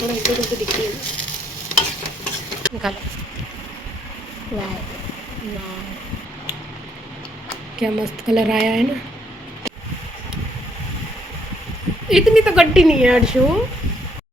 थोड़ा इधर उधर दिखती है निकालो। वाह वाह, क्या मस्त कलर आया है ना। इतनी तो गड्डी नहीं है Arshu.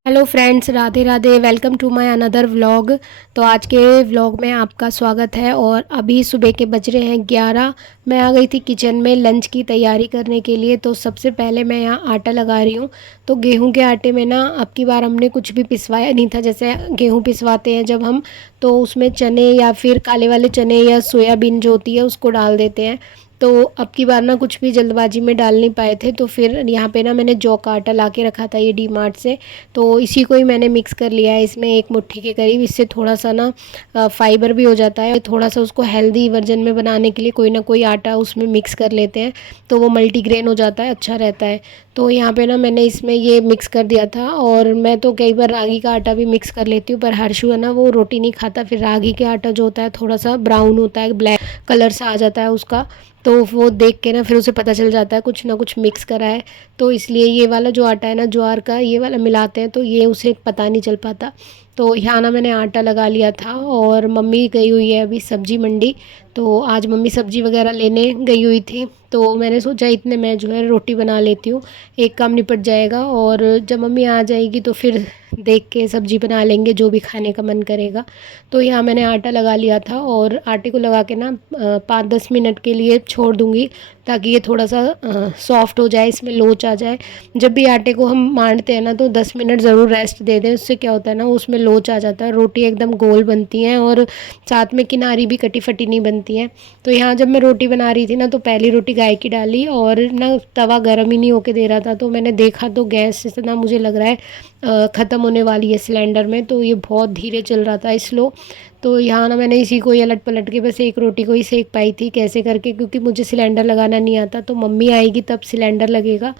Hello friends, Radhe Radhe, welcome to my another vlog. तो आज के व्लॉग में आपका स्वागत है। और अभी सुबह के बज रहे हैं 11। मैं आ गई थी किचन में लंच की तैयारी करने के लिए। तो सबसे पहले मैं यहाँ आटा लगा रही हूँ। तो गेहूं के आटे में ना अब की बार हमने कुछ भी पिसवाया नहीं था। जैसे गेहूं पिसवाते हैं जब हम, तो उसमें चने या फिर काले वाले चने या सोयाबीन जो होती है उसको डाल देते हैं। तो अब की बार ना कुछ भी जल्दबाजी में डाल नहीं पाए थे, तो फिर यहाँ पे ना मैंने जौ का आटा ला के रखा था ये डी मार्ट से। तो इसी को ही मैंने मिक्स कर लिया है इसमें एक मुट्ठी के करीब। इससे थोड़ा सा ना फाइबर भी हो जाता है। थोड़ा सा उसको हेल्दी वर्जन में बनाने के लिए कोई ना कोई आटा उसमें मिक्स कर लेते हैं, तो वो मल्टीग्रेन हो जाता है, अच्छा रहता है। तो यहाँ पे ना मैंने इसमें ये मिक्स कर दिया था। और मैं तो कई बार रागी का आटा भी मिक्स कर लेती हूँ, पर हर्षु है ना वो रोटी नहीं खाता। फिर रागी के आटा जो होता है थोड़ा सा ब्राउन होता है, ब्लैक कलर सा आ जाता है उसका। तो वो देख के ना फिर उसे पता चल जाता है कुछ ना कुछ मिक्स करा है। तो इसलिए ये वाला जो आटा है ना ज्वार का, ये वाला मिलाते हैं तो ये उसे पता नहीं चल पाता। तो यहाँ ना मैंने आटा लगा लिया था। और मम्मी गई हुई है अभी सब्जी मंडी। तो आज मम्मी सब्जी वगैरह लेने गई हुई थी। तो मैंने सोचा इतने मैं जो है रोटी बना लेती हूँ, एक काम निपट जाएगा। और जब मम्मी आ जाएगी तो फिर देख के सब्जी बना लेंगे जो भी खाने का मन करेगा। तो यहाँ मैंने आटा लगा लिया था और आटे को लगा के ना 5-10 मिनट के लिए छोड़ दूँगी, ताकि ये थोड़ा सा सॉफ्ट हो जाए, इसमें लोच आ जाए। जब भी आटे को हम मांडते हैं ना तो 10 मिनट ज़रूर रेस्ट दे दें। उससे क्या होता है ना उसमें लोच आ जाता है, रोटी एकदम गोल बनती हैं और साथ में किनारी भी कटी फटी नहीं बनती हैं। तो यहाँ जब मैं रोटी बना रही थी ना तो पहली रोटी गाय की डाली और ना तवा गर्म ही नहीं होके दे रहा था। तो मैंने देखा तो गैस इतना मुझे लग रहा है ख़त्म होने वाली है सिलेंडर में। तो ये बहुत धीरे चल रहा था स्लो। तो यहाँ ना मैंने इसी को ही अलट पलट के बस एक रोटी को ही सेक पाई थी कैसे करके, क्योंकि मुझे सिलेंडर लगाना नहीं आता। तो मम्मी आएगी तब सिलेंडर लगेगा।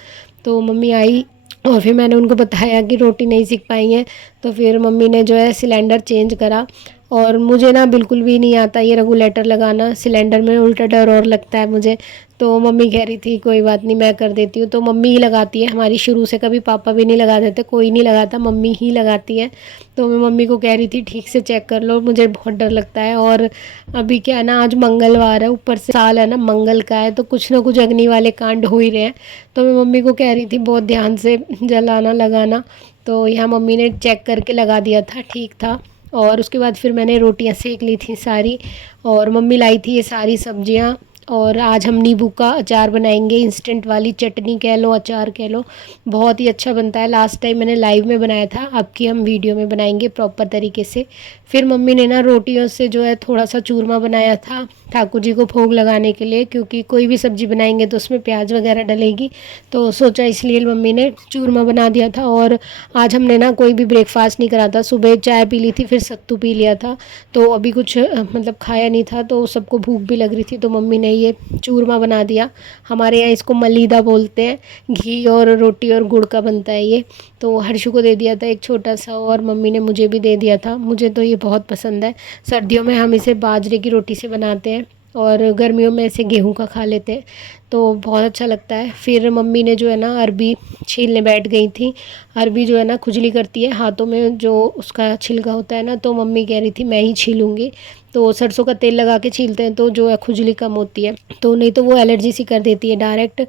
तो मम्मी आई और फिर मैंने उनको बताया कि रोटी नहीं सीख पाई हैं। तो फिर मम्मी ने जो है सिलेंडर चेंज करा। और मुझे ना बिल्कुल भी नहीं आता ये रेगुलेटर लगाना, सिलेंडर में उल्टा डर और लगता है मुझे। तो मम्मी कह रही थी कोई बात नहीं मैं कर देती हूँ। तो मम्मी ही लगाती है हमारी शुरू से, कभी पापा भी नहीं लगा देते, कोई नहीं लगाता, मम्मी ही लगाती है। तो मैं मम्मी को कह रही थी ठीक से चेक कर लो, मुझे बहुत डर लगता है। और अभी क्या है ना आज मंगलवार है, ऊपर से साल है ना मंगल का है, तो कुछ ना कुछ अग्नि वाले कांड हो ही रहे हैं। तो मैं मम्मी को कह रही थी बहुत ध्यान से जलाना लगाना। तो यहाँ मम्मी ने चेक करके लगा दिया था, ठीक था। और उसके बाद फिर मैंने रोटियां सेक ली थी सारी। और मम्मी लाई थी ये सारी सब्जियां। और आज हम नींबू का अचार बनाएंगे, इंस्टेंट वाली चटनी कह लो अचार कह लो, बहुत ही अच्छा बनता है। लास्ट टाइम मैंने लाइव में बनाया था, अब की हम वीडियो में बनाएंगे प्रॉपर तरीके से। फिर मम्मी ने ना रोटियों से जो है थोड़ा सा चूरमा बनाया था ठाकुर जी को भोग लगाने के लिए, क्योंकि कोई भी सब्ज़ी बनाएंगे तो उसमें प्याज वगैरह डलेगी। तो सोचा इसलिए मम्मी ने चूरमा बना दिया था। और आज हमने ना कोई भी ब्रेकफास्ट नहीं करा था, सुबह चाय पी ली थी फिर सत्तू पी लिया था। तो अभी कुछ मतलब खाया नहीं था, तो सबको भूख भी लग रही थी। तो मम्मी ने ये चूरमा बना दिया। हमारे यहाँ इसको मलीदा बोलते हैं, घी और रोटी और गुड़ का बनता है ये। तो हर्षु को दे दिया था एक छोटा सा, और मम्मी ने मुझे भी दे दिया था। मुझे तो ये बहुत पसंद है। सर्दियों में हम इसे बाजरे की रोटी से बनाते हैं और गर्मियों में इसे गेहूं का खा लेते हैं। तो बहुत अच्छा लगता है। फिर मम्मी ने जो है ना अरबी छीलने बैठ गई थी। अरबी जो है ना खुजली करती है हाथों में, जो उसका छिलका होता है ना, तो मम्मी कह रही थी मैं ही छीलूँगी। तो सरसों का तेल लगा के छीलते हैं तो जो है खुजली कम होती है, तो नहीं तो वो एलर्जी सी कर देती है डायरेक्ट।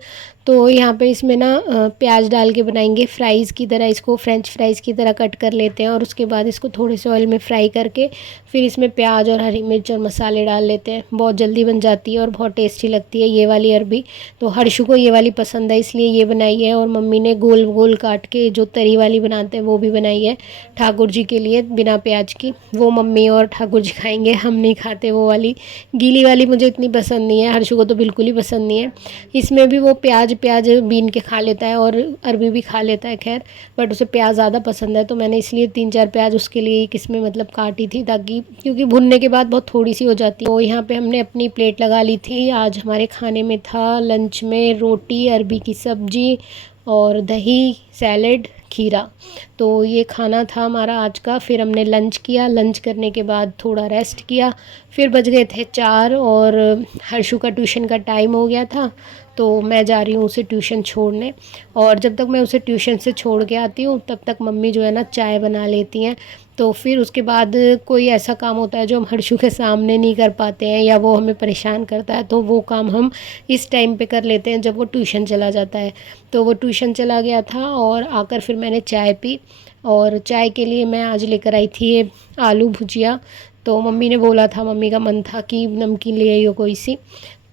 तो यहाँ पे इसमें ना प्याज डाल के बनाएंगे फ्राइज़ की तरह, इसको फ्रेंच फ्राइज़ की तरह कट कर लेते हैं। और उसके बाद इसको थोड़े से ऑयल में फ्राई करके फिर इसमें प्याज और हरी मिर्च और मसाले डाल लेते हैं। बहुत जल्दी बन जाती है और बहुत टेस्टी लगती है ये वाली अरबी। तो हर्षु को ये वाली पसंद है इसलिए ये बनाई है। और मम्मी ने गोल गोल काट के जो तरी वाली बनाते हैं वो भी बनाई है ठाकुर जी के लिए बिना प्याज की। वो मम्मी और ठाकुर जी खाएंगे, हम नहीं खाते वो वाली। गीली वाली मुझे इतनी पसंद नहीं है, हर्षु को तो बिल्कुल ही पसंद नहीं है। इसमें भी वो प्याज प्याज बीन के खा लेता है और अरबी भी खा लेता है खैर, बट उसे प्याज ज़्यादा पसंद है। तो मैंने इसलिए 3-4 प्याज उसके लिए एक इसमें मतलब काटी थी, ताकि क्योंकि भुनने के बाद बहुत थोड़ी सी हो जाती है। तो यहाँ पे हमने अपनी प्लेट लगा ली थी। आज हमारे खाने में था लंच में रोटी, अरबी की सब्जी और दही, सैलेड, खीरा। तो ये खाना था हमारा आज का। फिर हमने लंच किया, लंच करने के बाद थोड़ा रेस्ट किया। फिर बज गए थे 4 और हर्षु का ट्यूशन का टाइम हो गया था। तो मैं जा रही हूँ उसे ट्यूशन छोड़ने। और जब तक मैं उसे ट्यूशन से छोड़ के आती हूँ तब तक मम्मी जो है ना चाय बना लेती हैं। तो फिर उसके बाद कोई ऐसा काम होता है जो हम हर्षु के सामने नहीं कर पाते हैं या वो हमें परेशान करता है, तो वो काम हम इस टाइम पे कर लेते हैं जब वो ट्यूशन चला जाता है। तो वो ट्यूशन चला गया था और आकर फिर मैंने चाय पी। और चाय के लिए मैं आज लेकर आई थी ये आलू भुजिया। तो मम्मी ने बोला था, मम्मी का मन था कि नमकीन ले आई हो कोई सी,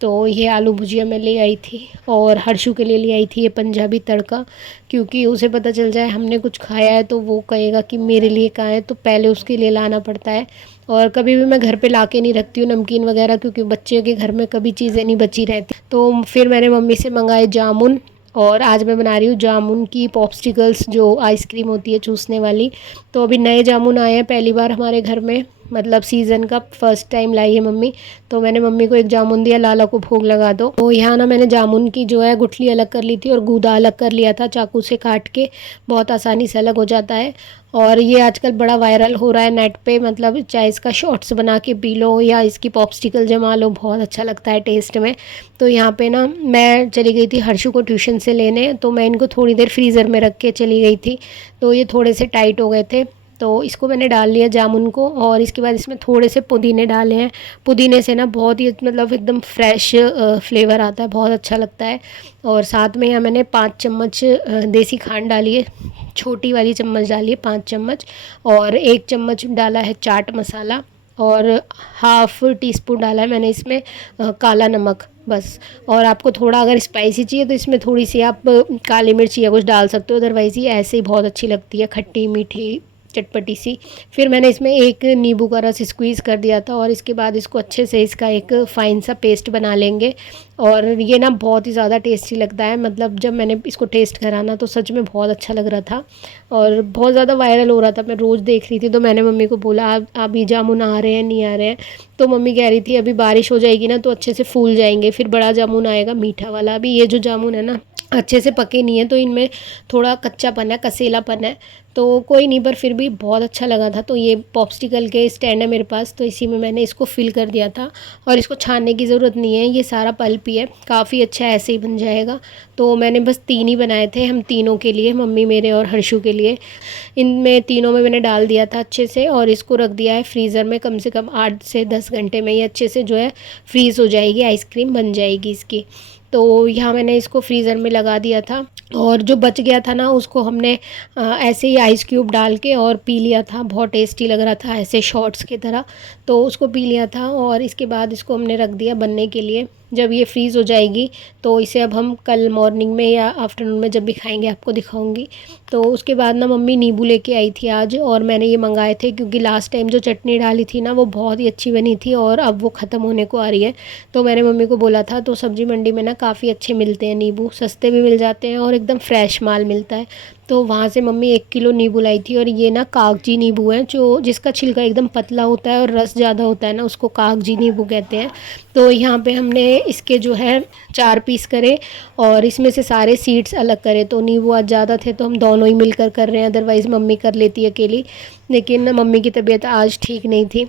तो ये आलू भुजिया मैं ले आई थी। और हर्षु के लिए ले आई थी ये पंजाबी तड़का, क्योंकि उसे पता चल जाए हमने कुछ खाया है तो वो कहेगा कि मेरे लिए कहाँ है, तो पहले उसके लिए लाना पड़ता है। और कभी भी मैं घर पे ला के नहीं रखती हूँ नमकीन वगैरह, क्योंकि बच्चे के घर में कभी चीज़ें नहीं बची रहती। तो फिर मैंने मम्मी से मंगाए जामुन, और आज मैं बना रही हूँ जामुन की पॉप्सिकल्स, जो आइसक्रीम होती है चूसने वाली। तो अभी नए जामुन आए हैं पहली बार हमारे घर में, मतलब सीज़न का फर्स्ट टाइम लाई है मम्मी। तो मैंने मम्मी को एक जामुन दिया, लाला को भोग लगा दो। तो यहाँ ना मैंने जामुन की जो है गुठली अलग कर ली थी और गूदा अलग कर लिया था चाकू से काट के, बहुत आसानी से अलग हो जाता है। और ये आजकल बड़ा वायरल हो रहा है नेट पे, मतलब चाहे इसका शॉर्ट्स बना के पी लो या इसकी पॉप्सिकल जमा लो, बहुत अच्छा लगता है टेस्ट में। तो यहाँ पे ना मैं चली गई थी हर्षु को ट्यूशन से लेने, तो मैं इनको थोड़ी देर फ्रीज़र में रख के चली गई थी। तो ये थोड़े से टाइट हो गए थे, तो इसको मैंने डाल लिया जामुन को। और इसके बाद इसमें थोड़े से पुदीने डाले हैं। पुदीने से ना बहुत ही मतलब एकदम फ्रेश फ्लेवर आता है, बहुत अच्छा लगता है। और साथ में यहाँ मैंने 5 चम्मच देसी खांड डाली है, छोटी वाली चम्मच डाली है 5 चम्मच। और 1 चम्मच डाला है चाट मसाला, और हाफ़ टी स्पून डाला है मैंने इसमें काला नमक, बस। और आपको थोड़ा अगर स्पाइसी चाहिए तो इसमें थोड़ी सी आप काली मिर्च या कुछ डाल सकते हो, अदरवाइज़ ये ऐसे ही बहुत अच्छी लगती है, खट्टी मीठी चटपटी सी। फिर मैंने इसमें एक नींबू का रस स्क्वीज़ कर दिया था। और इसके बाद इसको अच्छे से इसका एक फ़ाइन सा पेस्ट बना लेंगे। और ये ना बहुत ही ज़्यादा टेस्टी लगता है, मतलब जब मैंने इसको टेस्ट करा ना तो सच में बहुत अच्छा लग रहा था। और बहुत ज़्यादा वायरल हो रहा था, मैं रोज़ देख रही थी। तो मैंने मम्मी को बोला अभी जामुन आ रहे हैं नहीं आ रहे हैं, तो मम्मी कह रही थी अभी बारिश हो जाएगी ना तो अच्छे से फूल जाएंगे, फिर बड़ा जामुन आएगा मीठा वाला। अभी ये जो जामुन है ना अच्छे से पके नहीं है, तो इनमें थोड़ा कच्चापन है, कसेलापन है। तो कोई नहीं, पर फिर भी बहुत अच्छा लगा था। तो ये पॉप्सिकल के स्टैंड है मेरे पास, तो इसी में मैंने इसको फिल कर दिया था। और इसको छानने की ज़रूरत नहीं है, ये सारा पल्प ही है, काफ़ी अच्छा ऐसे ही बन जाएगा। तो मैंने बस 3 ही बनाए थे, हम तीनों के लिए, मम्मी मेरे और हर्षु के लिए। इनमें तीनों में मैंने डाल दिया था अच्छे से, और इसको रख दिया है फ्रीज़र में कम से कम 8 से 10 घंटे में। ये अच्छे से जो है फ्रीज़ हो जाएगी, आइसक्रीम बन जाएगी इसकी। तो यहाँ मैंने इसको फ्रीज़र में लगा दिया था। और जो बच गया था ना उसको हमने ऐसे ही आइस क्यूब डाल के और पी लिया था, बहुत टेस्टी लग रहा था ऐसे शॉट्स की तरह। तो उसको पी लिया था, और इसके बाद इसको हमने रख दिया बनने के लिए। जब ये फ्रीज़ हो जाएगी तो इसे अब हम कल मॉर्निंग में या आफ्टरनून में जब भी खाएंगे आपको दिखाऊंगी। तो उसके बाद ना मम्मी नींबू लेके आई थी आज, और मैंने ये मंगाए थे क्योंकि लास्ट टाइम जो चटनी डाली थी ना वो बहुत ही अच्छी बनी थी, और अब वो ख़त्म होने को आ रही है। तो मैंने मम्मी को बोला था, तो सब्ज़ी मंडी में ना काफ़ी अच्छे मिलते हैं नींबू, सस्ते भी मिल जाते हैं और एकदम फ्रेश माल मिलता है। तो वहाँ से मम्मी 1 किलो नींबू लाई थी। और ये ना कागजी नींबू है, जो जिसका छिलका एकदम पतला होता है और रस ज़्यादा होता है ना, उसको कागजी नींबू कहते हैं। तो यहाँ पे हमने इसके जो है 4 पीस करे, और इसमें से सारे सीड्स अलग करे। तो नींबू आज ज़्यादा थे तो हम दोनों ही मिलकर कर रहे हैं, अदरवाइज़ मम्मी कर लेती अकेली। लेकिन मम्मी की तबीयत आज ठीक नहीं थी,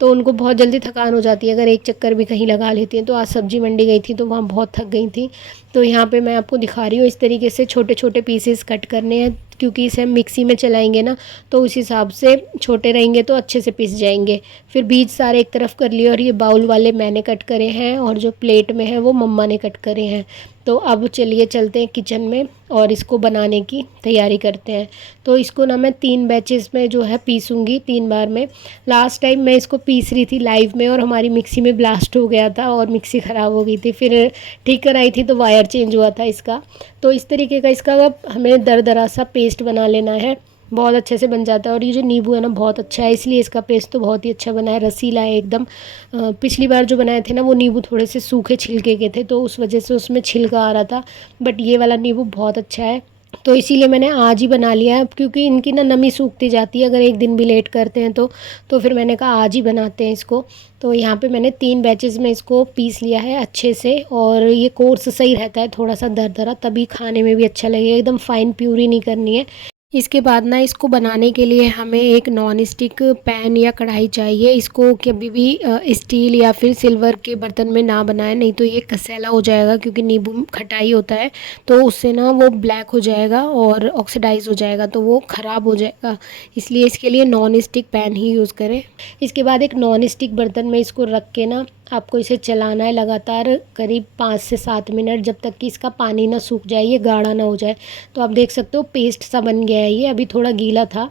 तो उनको बहुत जल्दी थकान हो जाती है अगर एक चक्कर भी कहीं लगा लेती हैं। तो आज सब्ज़ी मंडी गई थी तो वहाँ बहुत थक गई थी। तो यहाँ पे मैं आपको दिखा रही हूँ, इस तरीके से छोटे छोटे पीसेस कट करने हैं, क्योंकि इसे हम मिक्सी में चलाएंगे ना तो उस हिसाब से छोटे रहेंगे तो अच्छे से पिस जाएंगे। फिर बीज सारे एक तरफ कर लिए, और ये बाउल वाले मैंने कट करे हैं, और जो प्लेट में है वो मम्मा ने कट करे हैं। तो अब चलिए चलते हैं किचन में और इसको बनाने की तैयारी करते हैं। तो इसको ना मैं 3 बैचेस में जो है पीसूँगी, 3 बार में। लास्ट टाइम मैं इसको पीस रही थी लाइव में, और हमारी मिक्सी में ब्लास्ट हो गया था और मिक्सी ख़राब हो गई थी, फिर ठीक कराई थी तो वायर चेंज हुआ था इसका। तो इस तरीके का इसका हमें दरदरा सा पेस्ट बना लेना है, बहुत अच्छे से बन जाता है। और ये जो नींबू है ना बहुत अच्छा है, इसलिए इसका पेस्ट तो बहुत ही अच्छा बना है, रसीला है एकदम। पिछली बार जो बनाए थे ना वो नींबू थोड़े से सूखे छिलके के थे, तो उस वजह से उसमें छिलका आ रहा था, बट ये वाला नींबू बहुत अच्छा है। तो इसीलिए मैंने आज ही बना लिया है, क्योंकि इनकी ना नमी सूखती जाती है अगर एक दिन भी लेट करते हैं तो फिर मैंने कहा आज ही बनाते हैं इसको। तो यहाँ पे मैंने 3 बैचेस में इसको पीस लिया है अच्छे से, और ये कोर्स सही रहता है, थोड़ा सा दरदरा, तभी खाने में भी अच्छा लगेगा, एकदम फाइन प्यूरी नहीं करनी है। इसके बाद ना इसको बनाने के लिए हमें एक नॉन स्टिक पैन या कढ़ाई चाहिए। इसको कभी भी स्टील या फिर सिल्वर के बर्तन में ना बनाएं, नहीं तो ये कसैला हो जाएगा, क्योंकि नींबू खटाई होता है तो उससे ना वो ब्लैक हो जाएगा और ऑक्सीडाइज हो जाएगा, तो वो ख़राब हो जाएगा। इसलिए इसके लिए नॉन स्टिक पैन ही यूज़ करें। इसके बाद एक नॉन स्टिक बर्तन में इसको रख के ना आपको इसे चलाना है लगातार करीब 5 से 7 मिनट, जब तक कि इसका पानी ना सूख जाए, ये गाढ़ा ना हो जाए। तो आप देख सकते हो पेस्ट सा बन गया है ये, अभी थोड़ा गीला था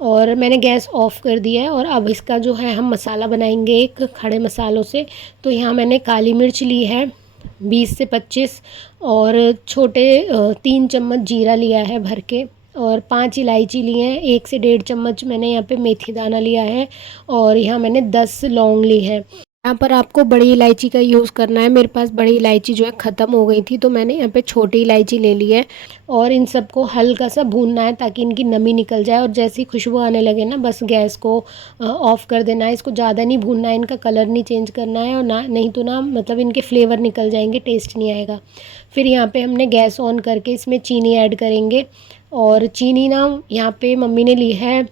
और मैंने गैस ऑफ़ कर दिया है। और अब इसका जो है हम मसाला बनाएंगे एक खड़े मसालों से। तो यहाँ मैंने काली मिर्च ली है 20 से 25 और छोटे 3 चम्मच जीरा लिया है भर के, और 5 इलायची ली हैं, 1 से 1.5 चम्मच मैंने यहाँ पे मेथी दाना लिया है, और यहाँ मैंने 10 लौंग ली है। यहाँ पर आपको बड़ी इलायची का यूज़ करना है। मेरे पास बड़ी इलायची जो है ख़त्म हो गई थी, तो मैंने यहाँ पे छोटी इलायची ले ली है। और इन सबको हल्का सा भूनना है ताकि इनकी नमी निकल जाए, और जैसे ही खुशबू आने लगे ना बस गैस को ऑफ़ कर देना है। इसको ज़्यादा नहीं भूनना है, इनका कलर नहीं चेंज करना है, और ना नहीं तो ना मतलब इनके फ्लेवर निकल जाएंगे, टेस्ट नहीं आएगा। फिर यहाँ पे हमने गैस ऑन करके इसमें चीनी ऐड करेंगे। और चीनी ना यहाँ पे मम्मी ने ली है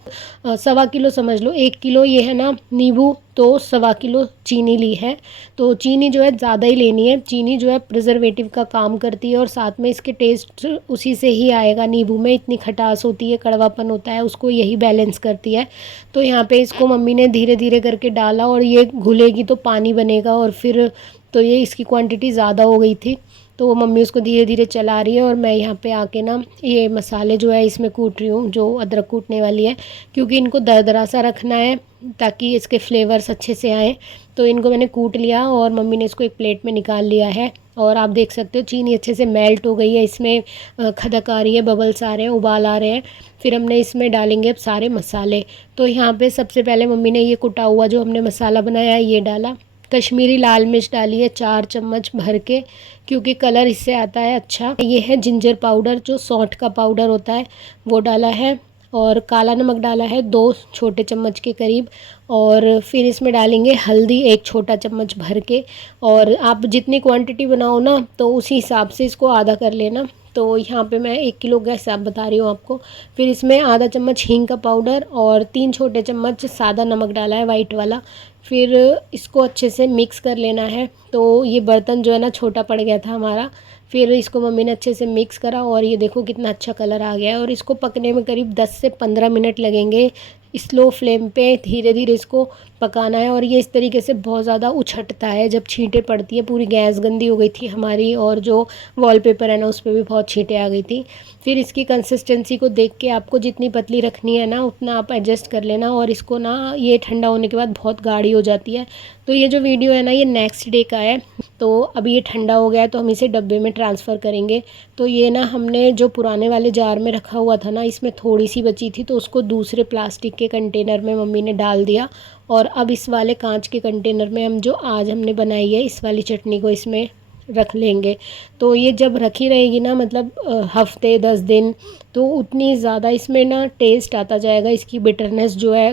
1.25 किलो समझ लो, 1 किलो ये है ना नींबू, तो 1.25 किलो चीनी ली है। तो चीनी जो है ज़्यादा ही लेनी है। चीनी जो है प्रिजर्वेटिव का काम करती है, और साथ में इसके टेस्ट उसी से ही आएगा। नींबू में इतनी खटास होती है, कड़वापन होता है, उसको यही बैलेंस करती है। तो यहाँ पे इसको मम्मी ने धीरे धीरे करके डाला, और ये घुलेगी तो पानी बनेगा, और फिर तो ये इसकी क्वांटिटी ज़्यादा हो गई थी, तो वो मम्मी उसको धीरे धीरे चला रही है। और मैं यहाँ पे आके ना ये मसाले जो है इसमें कूट रही हूँ, जो अदरक कूटने वाली है, क्योंकि इनको दरदरा सा रखना है ताकि इसके फ्लेवर्स अच्छे से आए। तो इनको मैंने कूट लिया और मम्मी ने इसको एक प्लेट में निकाल लिया है। और आप देख सकते हो चीनी अच्छे से मेल्ट हो गई है, इसमें खदक आ रही है, बबल्स आ रहे हैं, उबाल आ रहे हैं। फिर हमने इसमें डालेंगे अब सारे मसाले। तो यहाँ पे सबसे पहले मम्मी ने ये कुटा हुआ जो हमने मसाला बनाया है ये डाला। कश्मीरी लाल मिर्च डाली है 4 चम्मच भर के, क्योंकि कलर इससे आता है अच्छा। ये है जिंजर पाउडर, जो सौंठ का पाउडर होता है, वो डाला है। और काला नमक डाला है 2 छोटे चम्मच के करीब। और फिर इसमें डालेंगे हल्दी 1 छोटा चम्मच भर के। और आप जितनी क्वांटिटी बनाओ ना तो उसी हिसाब से इसको आधा कर लेना। तो यहाँ पे मैं 1 किलो का हिसाब बता रही हूँ आपको। फिर इसमें आधा चम्मच हींग का पाउडर और 3 छोटे चम्मच सादा नमक डाला है, वाइट वाला। फिर इसको अच्छे से मिक्स कर लेना है। तो ये बर्तन जो है ना छोटा पड़ गया था हमारा। फिर इसको मम्मी ने अच्छे से मिक्स करा, और ये देखो कितना अच्छा कलर आ गया है। और इसको पकने में करीब 10 से 15 मिनट लगेंगे। स्लो फ्लेम पे धीरे धीरे इसको पकाना है। और ये इस तरीके से बहुत ज़्यादा उछटता है जब छींटे पड़ती है। पूरी गैस गंदी हो गई थी हमारी, और जो वॉलपेपर है ना उस पर भी बहुत छींटे आ गई थी। फिर इसकी कंसिस्टेंसी को देख के आपको जितनी पतली रखनी है ना उतना आप एडजस्ट कर लेना। और इसको ना ये ठंडा होने के बाद बहुत गाढ़ी हो जाती है। तो ये जो वीडियो है ना ये नेक्स्ट डे का है। तो अभी ये ठंडा हो गया है, तो हम इसे डब्बे में ट्रांसफ़र करेंगे। तो ये ना हमने जो पुराने वाले जार में रखा हुआ था ना, इसमें थोड़ी सी बची थी, तो उसको दूसरे प्लास्टिक के कंटेनर में मम्मी ने डाल दिया। और अब इस वाले कांच के कंटेनर में हम जो आज हमने बनाई है इस वाली चटनी को इसमें रख लेंगे। तो ये जब रखी रहेगी ना मतलब हफ्ते 10 दिन, तो उतनी ज़्यादा इसमें ना टेस्ट आता जाएगा। इसकी बिटरनेस जो है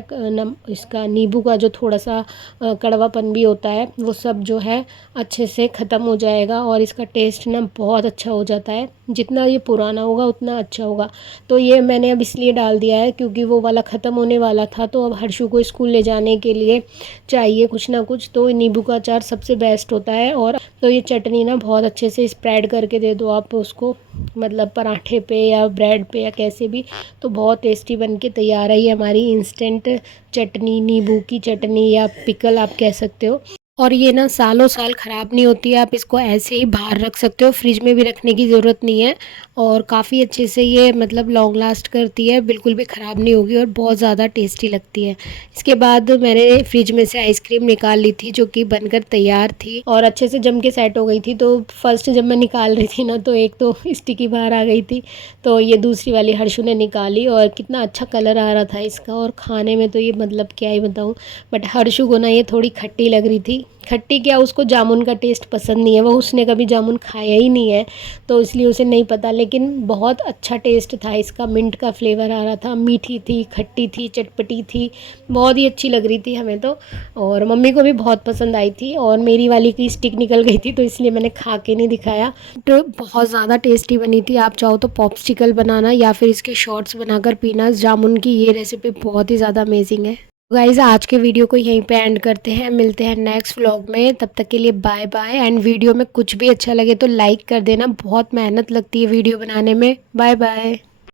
इसका नींबू का जो थोड़ा सा कड़वापन भी होता है वो सब जो है अच्छे से ख़त्म हो जाएगा, और इसका टेस्ट ना बहुत अच्छा हो जाता है। जितना ये पुराना होगा उतना अच्छा होगा। तो ये मैंने अब इसलिए डाल दिया है क्योंकि वो वाला ख़त्म होने वाला था, तो अब हर्षु को स्कूल ले जाने के लिए चाहिए कुछ ना कुछ, तो नींबू का अचार सबसे बेस्ट होता है। और तो ये चटनी ना बहुत अच्छे से स्प्रेड करके दे दो आप उसको, मतलब पराठे पे या ब्रेड पे या कैसे भी, तो बहुत टेस्टी बन के तैयार है ये हमारी इंस्टेंट चटनी, नींबू की चटनी या पिकल आप कह सकते हो। और ये ना सालों साल ख़राब नहीं होती है, आप इसको ऐसे ही बाहर रख सकते हो, फ्रिज में भी रखने की ज़रूरत नहीं है। और काफ़ी अच्छे से ये मतलब लॉन्ग लास्ट करती है, बिल्कुल भी ख़राब नहीं होगी, और बहुत ज़्यादा टेस्टी लगती है। इसके बाद मैंने फ्रिज में से आइसक्रीम निकाल ली थी जो कि बनकर तैयार थी और अच्छे से जम के सेट हो गई थी। तो फर्स्ट जब मैं निकाल रही थी ना तो एक तो स्टिकी बाहर आ गई थी, तो ये दूसरी वाली हर्षु ने निकाली, और कितना अच्छा कलर आ रहा था इसका। और खाने में तो ये मतलब क्या ही बताऊँ, बट हर्षु को ना ये थोड़ी खट्टी लग रही थी, खट्टी क्या, उसको जामुन का टेस्ट पसंद नहीं है, वो उसने कभी जामुन खाया ही नहीं है, तो इसलिए उसे नहीं पता। लेकिन बहुत अच्छा टेस्ट था इसका, मिंट का फ्लेवर आ रहा था, मीठी थी, खट्टी थी, चटपटी थी, बहुत ही अच्छी लग रही थी हमें तो। और मम्मी को भी बहुत पसंद आई थी, और मेरी वाली की स्टिक निकल गई थी तो इसलिए मैंने खा के नहीं दिखाया। तो बहुत ज़्यादा टेस्टी बनी थी। आप चाहो तो पॉप्सिकल बनाना या फिर इसके शॉर्ट्स बनाकर पीना। जामुन की ये रेसिपी बहुत ही ज़्यादा अमेजिंग है। गाइज़ आज के वीडियो को यहीं पे एंड करते हैं, मिलते हैं नेक्स्ट व्लॉग में, तब तक के लिए बाय बाय। एंड वीडियो में कुछ भी अच्छा लगे तो लाइक कर देना, बहुत मेहनत लगती है वीडियो बनाने में। Bye bye.